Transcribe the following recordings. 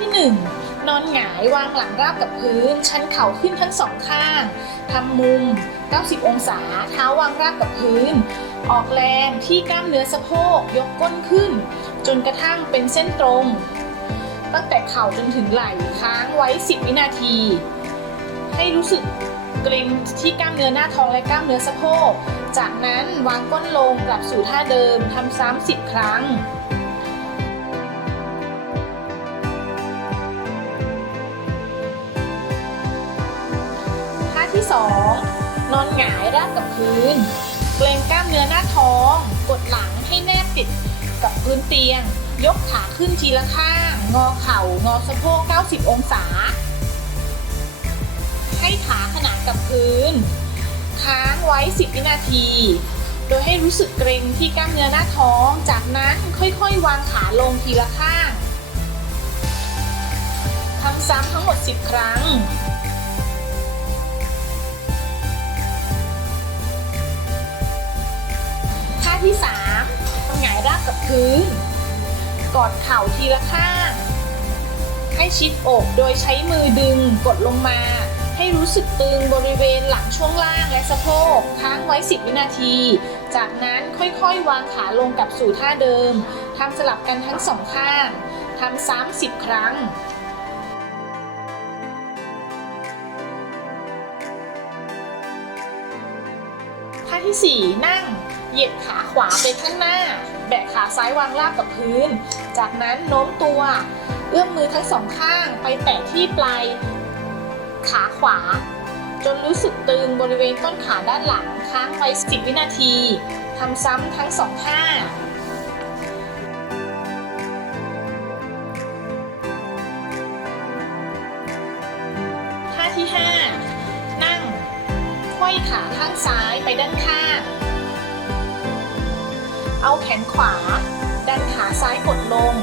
ที่ 1 นอนหงายวางหลังราบกับพื้น ชั้นเข่าขึ้นทั้งสองข้างทำมุม 90 องศา เท้าวางราบกับพื้น ออกแรงที่กล้ามเนื้อสะโพก ยกก้นขึ้น จนกระทั่งเป็นเส้นตรง ตั้งแต่เข่าจนถึงไหล่ค้างไว้ 10 วินาที ให้รู้สึกเกร็งที่กล้ามเนื้อหน้าท้องและกล้ามเนื้อสะโพก จากนั้นวางก้นลงกลับสู่ท่าเดิมทำซ้ำ10 ครั้ง ท่2นอนหงายราบกับพื้น เกรงกล้ามเนื้อหน้าท้อง กดหลังให้แนบติดกับพื้นเตียง ยกขาขึ้นทีละข้าง งอเข่า งอสะโพก 90 องศา ให้ขาขนานกับพื้น ค้างไว้ 10 วินาที โดยให้รู้สึกเกรงที่กล้ามเนื้อหน้าท้อง จากนั้นค่อยๆ วางขาลงทีละข้างทำซ้ำทั้งหมด 10 ครั้ง ท่าที่3ทำหงายราบกับพื้น กอดเข่าทีละข้าง ให้ชิดอกโดยใช้มือดึงกดลงมา ให้รู้สึกตึงบริเวณหลังช่วงล่างและสะโพกค้างไว้ 10 วินาที จากนั้นค่อยๆ วางขาลงกลับสู่ท่าเดิมทำสลับกันทั้งสองข้างทำซ้ำ10 ครั้งท่าที่ 4 นั่ง เหยียดขาขวาไปข้างหน้า แบะขาซ้ายวางราบกับพื้น จากนั้นโน้มตัว เอื้อมมือทั้งสองข้างไปแตะที่ปลายขาขวา จนรู้สึกตึงบริเวณต้นขาด้านหลังค้างไว้ 10 วินาทีทำซ้ำทั้งสองท่าท่าที่ 5 นั่งไขว้ขาข้างซ้ายไปด้านข้าง เอาแขนขวา ดันขาซ้ายกดลง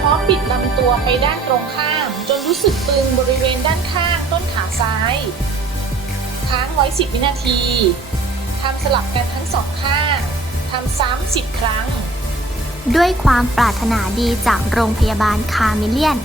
พร้อมบิดลำตัวไปด้านตรงข้าม จนรู้สึกตึงบริเวณด้านข้างต้นขาซ้าย ค้างไว้ 10 วินาที ทำสลับกันทั้งสองข้าง ทำซ้ำ10 ครั้ง ด้วยความปรารถนาดีจากโรงพยาบาลคาเมเลียน